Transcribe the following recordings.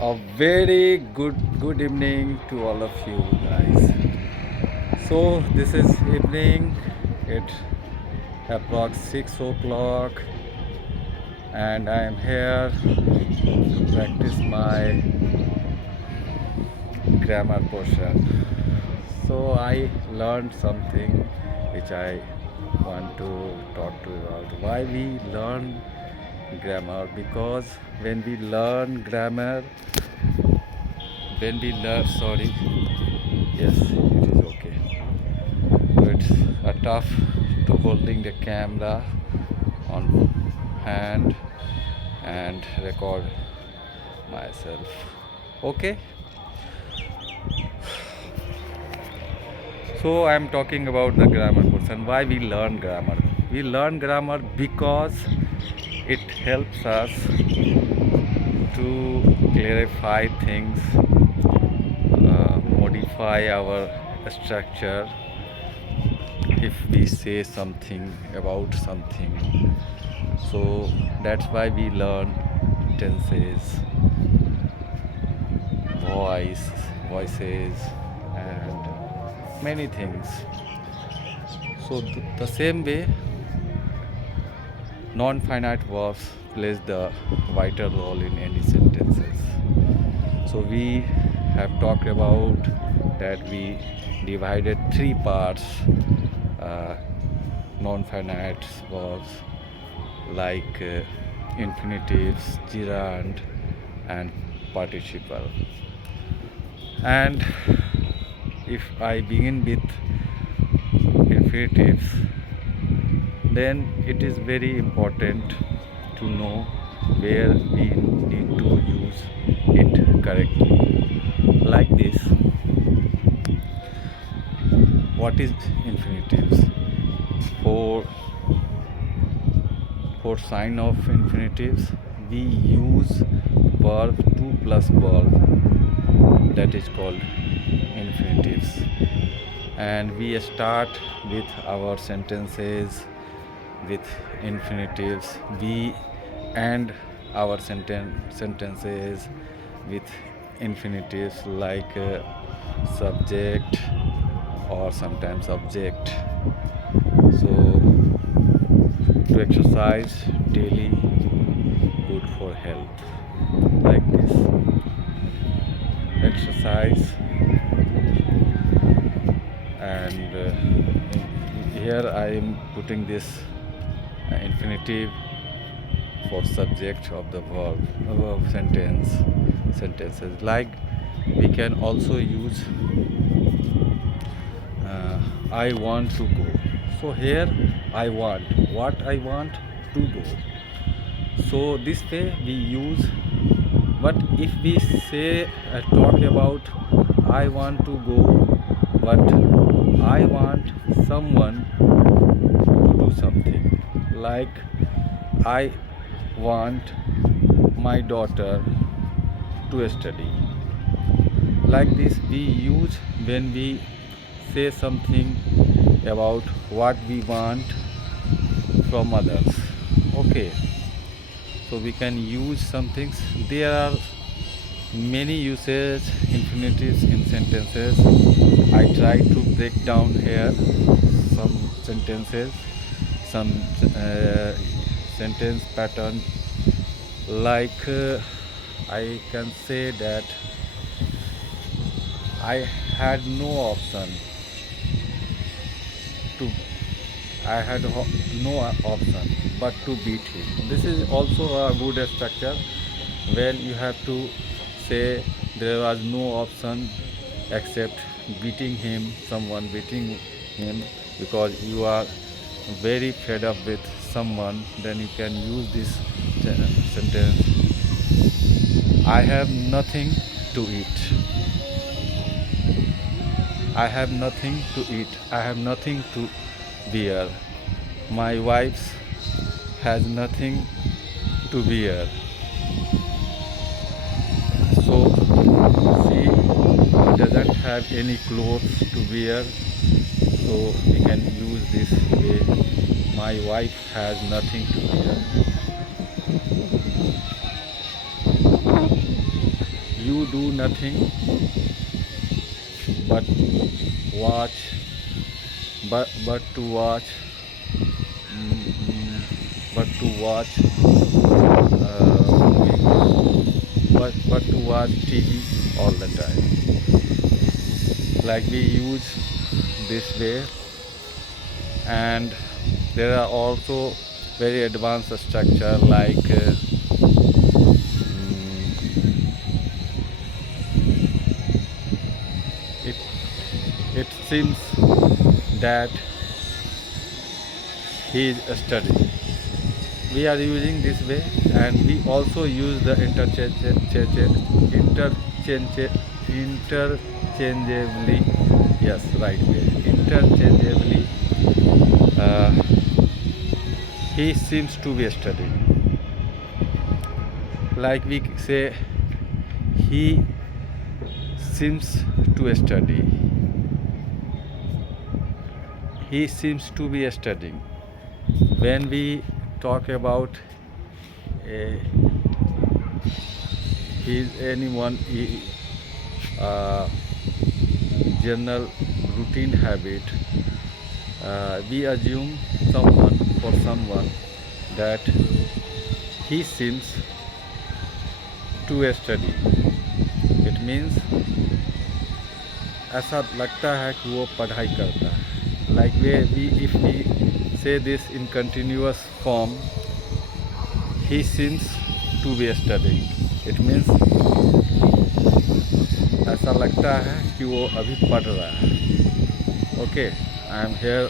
A very good evening to all of you guys. So this is evening. It approx 6 o'clock, and I am here to practice my grammar portion. So I learned something which I want to talk to you about. Why we learn grammar? Because when we learn grammar, when we learn, sorry, yes, it is okay. It's tough to holding the camera on hand and record myself. Okay, so I am talking about the grammar portion. Why we learn grammar? We learn grammar because it helps us to clarify things, modify our structure. If we say something about something, so that's why we learn tenses, voices, and many things. So the same way, non-finite verbs plays the vital role in any sentences. So we have talked about that we divided three parts, uh, non-finite verbs like infinitives, gerund, and participle. And if I begin with infinitives, then it is very important to know where we need to use it correctly. Like this, what is infinitives? For for sign of infinitives, we use verb to plus verb, that is called infinitives, and we start with our sentences with infinitives. We end our sentences with infinitives like subject or sometimes object. So to exercise daily, good for health. Like this, exercise, and here I am putting this infinitive for subject of the verb sentences. Like we can also use I want to go. So here I want, what I want to go. So this way we use. But if we say talk about I want to go, but I want someone to do something, like I want my daughter to study. Like this we use when we say something about what we want from others. Okay, so we can use some things. There are many uses infinitives in sentences. I try to break down here some sentences, some sentence pattern. Like I can say that I had no option to no option but to beat him. This is also a good structure when you have to say there was no option except beating him, someone beating him, because you are very fed up with someone. Then you can use this sentence: I have nothing to eat. I have nothing to eat. I have nothing to wear. My wife has nothing to wear. So she doesn't have any clothes to wear. So we can use this way: my wife has nothing to wear. you do nothing but watch, but to watch, mm, but to watch movie, but to watch TV all the time. Like we use this way, and there are also very advanced structure like it it seems that he is studying. We are using this way, and we also use the interchangeably. Yes, right way. Interchangeably. Uh, he seems to be studying. Like we say, he seems to study. He seems to be studying. When we talk about anyone general routine habit, we assume someone that he seems to study. It means ऐसा लगता है कि वो पढ़ाई करता है. Like if we say this in continuous form, he seems to be studying. It means ऐसा लगता है कि वो अभी पढ़ रहा है. Okay, I am here.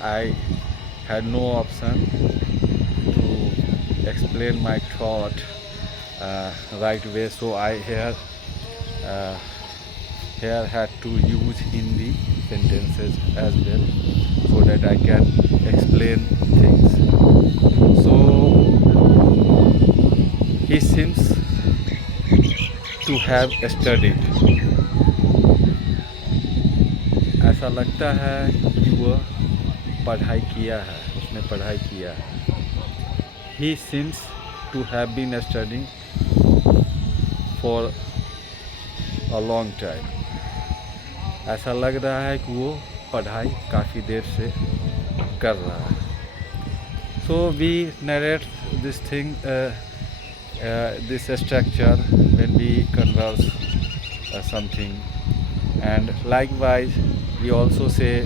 I had no option to explain my thought right way, so I here had to use Hindi sentences as well, so that I can explain things. So he seems to have studied. ऐसा लगता है कि वह पढ़ाई किया है, उसने पढ़ाई किया है. He seems to have been studying for a long time. ऐसा लग रहा है कि वो पढ़ाई काफ़ी देर से कर रहा है. So we narrate this thing, this structure when we converse something, and likewise we also say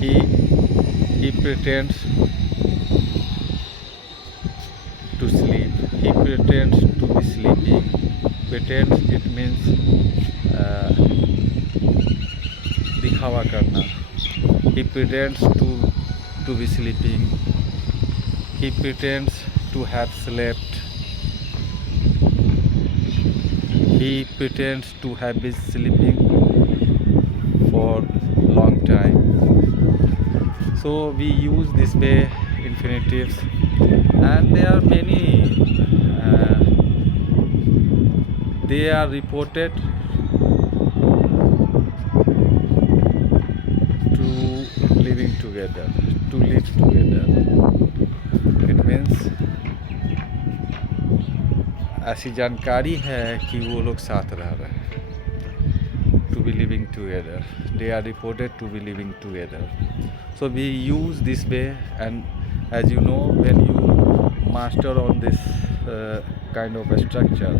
he pretends to sleep. He pretends to be sleeping. Pretends, it means दिखावा करना. He pretends to be sleeping. He pretends to have slept. He pretends to have been sleeping for long time. So we use this way infinitives, and there are many. They are reported to living together, to live together. It means ऐसी जानकारी है कि वो लोग साथ रह रहे हैं. To be living together. They are reported to be living together. So we use this way, and as you know, when you master on this kind of a structure,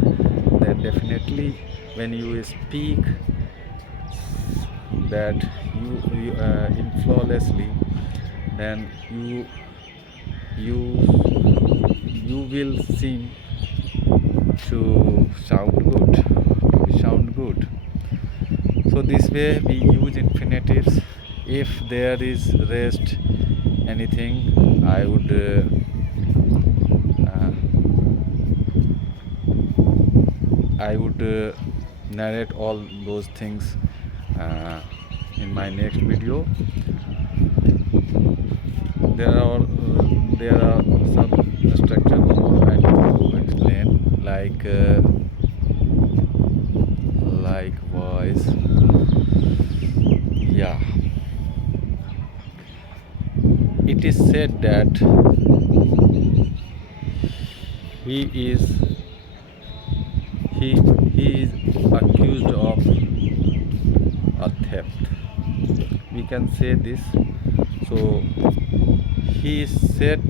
then definitely when you speak that you in flawlessly, then you will seem to sound good. So this way we use infinitives. If there is rest anything, I would narrate all those things in my next video. There are some structure more I need to explain, like voice. Yeah, it is said that he is he he is accused of a theft. We can say this. So he is said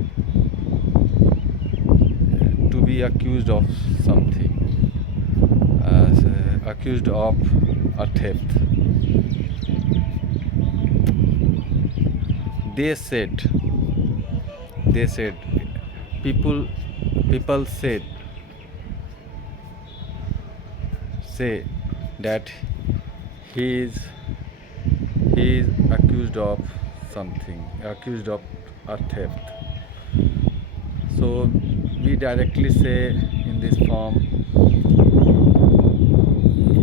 to be accused of something, accused of a theft. They said, they said, people, people say that he is he is accused of something, accused of a theft. So we directly say in this form,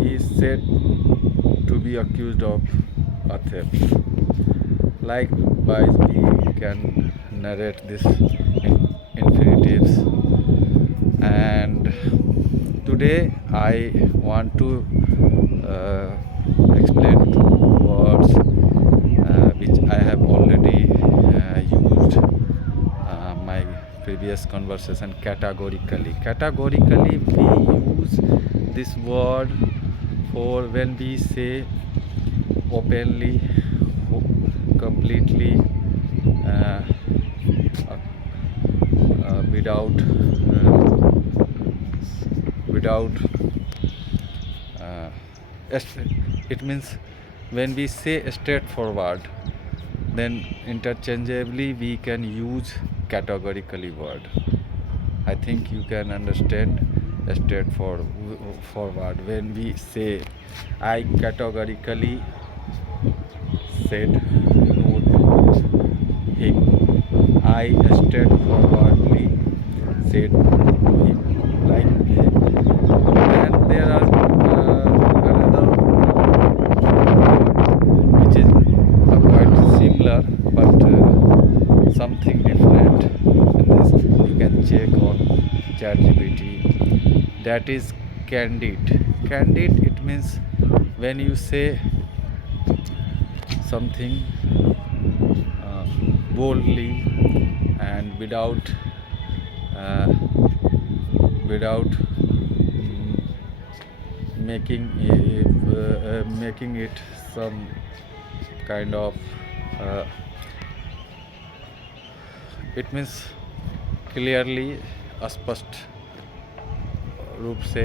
he is said to be accused of a theft. Likewise, we can narrate this in infinitives. And today I want to explain two words which I have already used my previous conversation categorically. Categorically, we use this word for when we say openly, completely, uh, without it means when we say straightforward, then interchangeably we can use categorically word. I think you can understand straightforward when we say I categorically said no to him. I straightforwardly said no to him. And there are another which is quite similar but something different. In this, you can check on ChatGPT. That is candid. Candid. It means when you say something boldly and uh, without making it some kind of uh, it means clearly स्पष्ट रूप से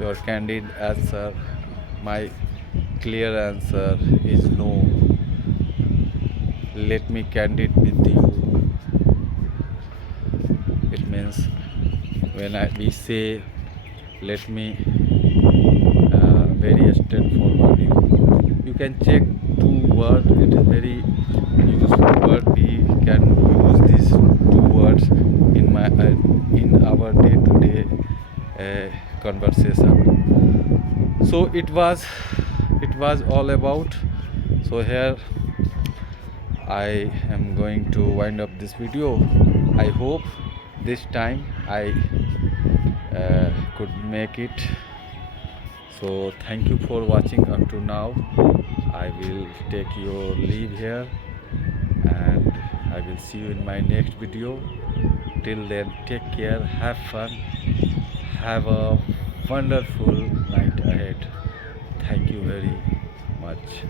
your candid answer. My clear answer is no. Let me candid with you. It means when we say let me very straightforward, you can check two words. It is very useful word. We can use these two words in our day-to-day conversation. So it was all about. So here I am going to wind up this video. I hope this time I could make it. So thank you for watching up to now. I will take your leave here and I will see you in my next video. Till then, take care, have fun, have a wonderful night ahead. Thank you very much.